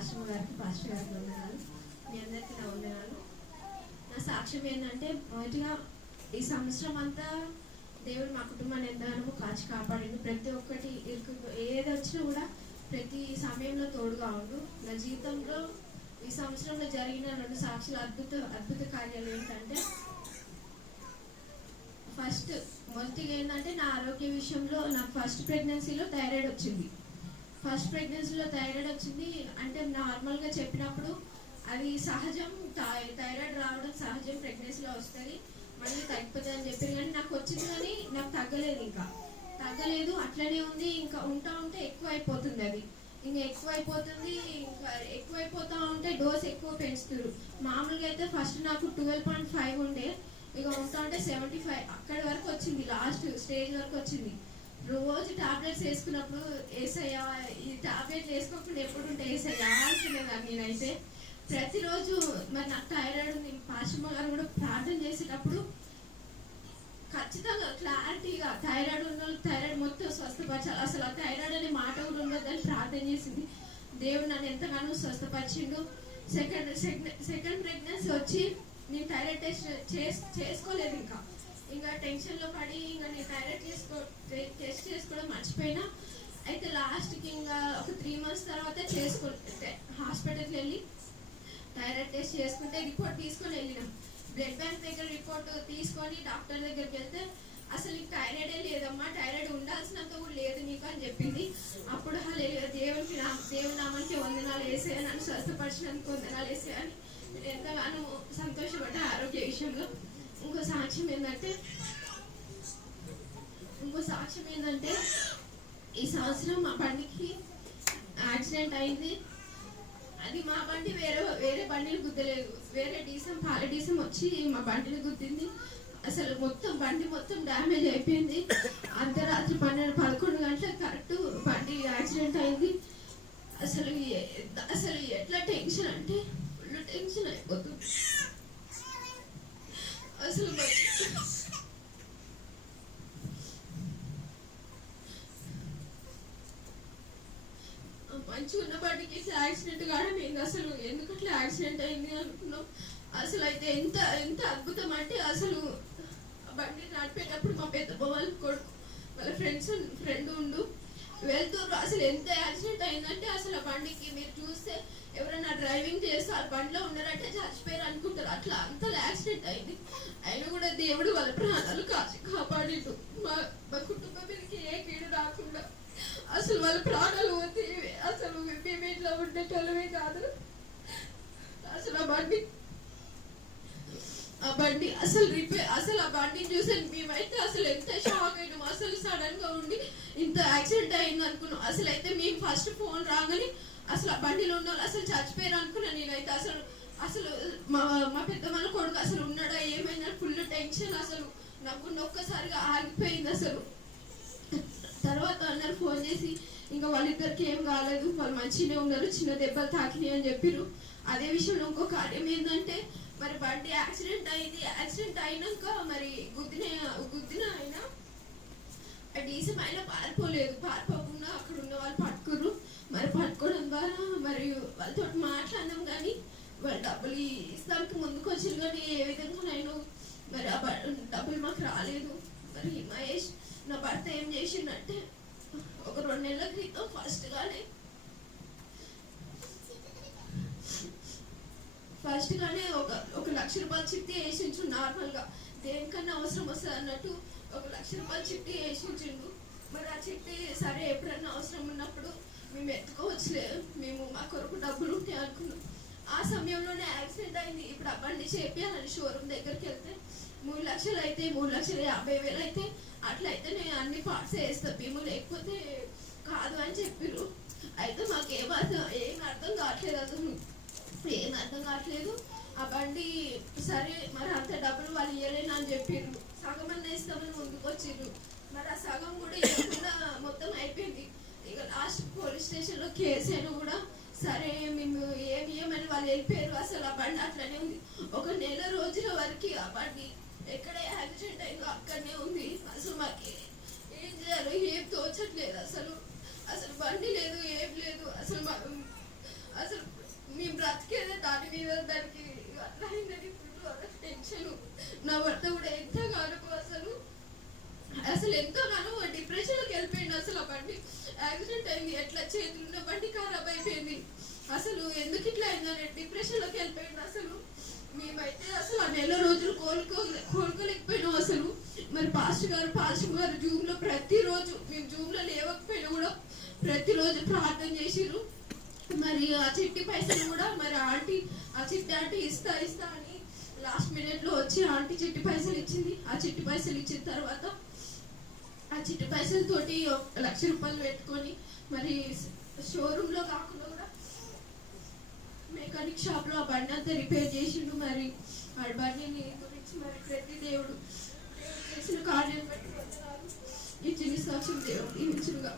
Pastor గారికి వందనాలు. మీ అందరికీ నా వందనాలు. నా సాక్ష్యం ఏంటంటే, మొదటిగా ఈ సంవత్సరం అంతా దేవుడు మా కుటుంబాన్ని ఎంతగానో కాచి కాపాడింది. ప్రతి ఒక్కటి ఏది వచ్చినా కూడా ప్రతి సమయంలో తోడుగా ఉండు. నా జీవితంలో ఈ సంవత్సరంలో జరిగిన 2 సాక్షుల అద్భుత కార్యాలు ఏంటంటే, మొదటిగా ఏంటంటే నా ఆరోగ్య విషయంలో నాకు ఫస్ట్ ప్రెగ్నెన్సీలో థైరాయిడ్ వచ్చింది. అంటే నార్మల్గా చెప్పినప్పుడు అది సహజం, థైరాయిడ్ రావడం సహజం, ప్రెగ్నెన్సీలో వస్తుంది, మళ్ళీ తగ్గిపోతుంది అని చెప్పారు. కానీ నాకు వచ్చింది, కానీ నాకు తగ్గలేదు, అట్లనే ఉంది. ఇంకా ఉంటే ఎక్కువ అయిపోతుంది, ఇంకా ఎక్కువైపోతా ఉంటే డోస్ ఎక్కువ పెంచుతారు. మామూలుగా అయితే ఫస్ట్ నాకు 12.5 ఉండే, ఇక ఉంటే 75 అక్కడి వరకు వచ్చింది, లాస్ట్ స్టేజ్ వరకు వచ్చింది. రోజు టాబ్లెట్స్ వేసుకున్నప్పుడు ఏసయ్యా, ఈ టాబ్లెట్లు వేసుకోకుండా ఎప్పుడు ఉంటే ఏసయ్యా అనుకునేదాన్ని నేనైతే. ప్రతిరోజు మరి నాకు థైరాయిడ్ ఉంది, పాశ్రమ గారు కూడా ప్రార్థన చేసేటప్పుడు ఖచ్చితంగా క్లారిటీగా థైరాయిడ్ ఉన్న వాళ్ళు థైరాయిడ్ మొత్తం స్వస్థపరచాలి, అసలు ఆ థైరాయిడ్ అనే మాట కూడా ఉండదని ప్రార్థన చేసింది. దేవుడు నన్ను ఎంతగానో స్వస్థపరిచిండు. సెకండ్ ప్రెగ్నెన్సీ వచ్చి నేను థైరాయిడ్ టెస్ట్ చేసుకోలేదు. ఇంకా టెన్షన్లో పడి ఇంకా నేను థైరాయిడ్ టెస్ట్ చేసుకోవడం మర్చిపోయినా. అయితే లాస్ట్కి ఇంకా ఒక 3 months తర్వాత హాస్పిటల్కి వెళ్ళి థైరాయిడ్ టెస్ట్ చేసుకుంటే రిపోర్ట్ తీసుకొని వెళ్ళినాం. బ్లడ్ బ్యాంక్ దగ్గర రిపోర్ట్ తీసుకొని డాక్టర్ దగ్గరికి వెళ్తే అసలు నీకు థైరాయిడే లేదమ్మా, థైరాయిడ్ ఉండాల్సినంత కూడా లేదు నీకు అని చెప్పింది. అప్పుడు దేవుని నామానికి వందనాలు వేసేయని, నన్ను స్వస్థపరిచినందుకు వందనాలు వేసేయని నేను ఎంతగానో సంతోషపడ్డా ఆరోగ్య విషయంలో. ఇంకో సాక్ష్యం ఏంటంటే ఈ సంవత్సరం మా బండికి యాక్సిడెంట్ అయింది. అది మా బండి వేరే బండిని గుద్దలేదు, వేరే పాల డీసం వచ్చి మా బండిని గుద్దింది. అసలు బండి మొత్తం డ్యామేజ్ అయిపోయింది. అర్ధరాత్రి 11 గంటలకు కరెక్ట్ బండి యాక్సిడెంట్ అయింది. అసలు ఎట్లా టెన్షన్ అంటే ఫుల్ టెన్షన్ అయిపోతుంది. అసలు మంచిగా ఉన్న బండికి యాక్సిడెంట్ కావడం అసలు ఎందుకట్లా యాక్సిడెంట్ అయింది అనుకున్నాం. అసలు అయితే ఎంత అద్భుతం అంటే, అసలు బండి నడిపేటప్పుడు మా పెద్దమ్మ వాళ్ళ ఫ్రెండ్ ఉండు వెళ్తారు. అసలు ఎంత యాక్సిడెంట్ అయిందంటే, అసలు ఆ బండికి మీరు చూస్తే ఎవరైనా డ్రైవింగ్ చేస్తే ఆ బండిలో ఉన్నారంటే చచ్చిపోయారు అనుకుంటారు, అట్లా అంత యాక్సిడెంట్ అయింది. అయినా కూడా దేవుడు వాళ్ళ ప్రాణాలు కాపాడిండు. మా కుటుంబం మీదకి ఏ కీడు రాకుండా అసలు వాళ్ళ ప్రాణాలు పోతే అసలు మేము ఇట్లా ఉండేటోళ్ళమే కాదు. అసలు ఆ బండి అసలు ఆ బండిని చూసి మేమైతే అసలు ఎంత షాక్ అయినాం. అసలు సడన్ గా ఉండి ఇంత యాక్సిడెంట్ అయింది అనుకున్నాం. అసలు అయితే మేము ఫస్ట్ ఫోన్ రాగానే అసలు ఆ బండిలో ఉన్న వాళ్ళు అసలు చచ్చిపోయారు అనుకున్నాను నేనైతే. అసలు మా పెద్దమ్మ కొడుకు అసలు ఉన్నాడా ఏమైందని ఫుల్ టెన్షన్. అసలు నాకు ఒక్కసారిగా ఆగిపోయింది. అసలు తర్వాత అన్నారు ఫోన్ చేసి, ఇంకా వాళ్ళిద్దరికి ఏం కాలేదు, వాళ్ళు మంచిగానే ఉన్నారు, చిన్న దెబ్బలు తాకినాయి అని చెప్పారు. అదే విషయంలో ఇంకో కార్యం ఏంటంటే, మరి బండి యాక్సిడెంట్ అయింది. యాక్సిడెంట్ అయినాక మరి గుద్దిన అయినా డీసీ అయినా పారిపోకుండా అక్కడ ఉన్న వాళ్ళు పట్టుకుర్రు. మరి పట్టుకోవడం ద్వారా మరి వాళ్ళతో మాట్లాడినాం, కానీ వాళ్ళు డబ్బులు ఇస్తానికి ముందుకు వచ్చారు, కానీ ఏ విధంగా నేను మరి ఆ డబ్బులు మాకు రాలేదు. మరి మహేష్ నా భర్త ఏం చేసిందంటే, ఒక 2 నెలల క్రితం ఫస్ట్ గానే ఒక 1,00,000 రూపాయల చిట్టి వేసించు. నార్మల్ గా దేనికన్నా అవసరం వస్తుంది అన్నట్టు 1,00,000 రూపాయల చిట్టి వేసించిండు. మరి ఆ చిట్టి సరే ఎప్పుడన్నా అవసరం ఉన్నప్పుడు మేము ఎత్తుకోవచ్చులే, మేము మా కొరకు డబ్బులు ఉంటాయి అనుకున్నాం. ఆ సమయంలోనే యాక్సిడెంట్ అయింది. ఇప్పుడు ఆ బండి చేపియాలని షోరూమ్ దగ్గరికి వెళ్తే 3 లక్షలు అయితే 3,50,000 అయితే అట్లయితే నేను అన్ని పార్ట్స్ వేస్తాను, మేము లేకపోతే కాదు అని చెప్పారు. అయితే మాకు ఏం అర్థం కావట్లేదు. ఆ బండి సరే మరి అంత డబ్బులు వాళ్ళు ఇవ్వలేను అని చెప్పారు. సగం అన్న ఇస్తామని ముందుకు వచ్చిర్రు. మరి ఆ సగం కూడా ఇవ్వకుండా మొత్తం అయిపోయింది. ఇక లాస్ట్ పోలీస్ స్టేషన్లో కేసు అయినా కూడా సరే మేము ఏమి ఇవ్వమని వాళ్ళు వెళ్ళిపోయారు. అసలు ఆ బండి అట్లనే ఉంది. 1 నెల రోజుల వరకు ఆ బండి ఎక్కడ యాక్సిడెంట్ అయిందో అక్కడనే ఉంది. అసలు మాకు ఏం చేయాలో ఏం తోచట్లేదు. అసలు బండి లేదు, ఏం లేదు. అసలు దాని మీద దానికి అట్లా అయిందని టెన్షన్. నా భర్త కూడా ఎంతగానో అసలు ఎంతగానో డిప్రెషన్లోకి వెళ్ళిపోయింది. అసలు ఆ బండి యాక్సిడెంట్ అయింది, ఎట్లా చేతులున్న బండి ఖరాబ్ అయిపోయింది. అసలు ఎందుకు ఇట్లా అయిందని డిప్రెషన్లోకి వెళ్ళిపోయింది. అసలు మేమైతే అసలు ఆ నెల రోజులు కోలుకోలేకపోయినాం అసలు. మరి పాస్టర్ గారు జూమ్లో ప్రతిరోజు, మేము జూమ్లో లేవకపోయినా కూడా ప్రతిరోజు ప్రార్థన చేసిర్రు. మరి ఆ చిట్టి పైసలు కూడా మరి ఆ చిట్టి ఆంటీ ఇస్తా అని లాస్ట్ మినిట్లో వచ్చి ఆంటీ చిట్టి పైసలు ఇచ్చింది. ఆ చిట్టి పైసలు ఇచ్చిన తర్వాత ఆ చిట్టి పైసలతోటి 1,00,000 రూపాయలు పెట్టుకొని మరి షోరూంలో కాకుండా కూడా మెకానిక్ షాప్లో ఆ బండి అంతా రిపేర్ చేసిండు. మరి ఆ బండిని గురించి మరి ప్రతి దేవుడు చేసిన కార్యం పెట్టుకుంటున్నారు. ఈ చిన్న సాక్షి దేవుడు ఈ నిచులుగా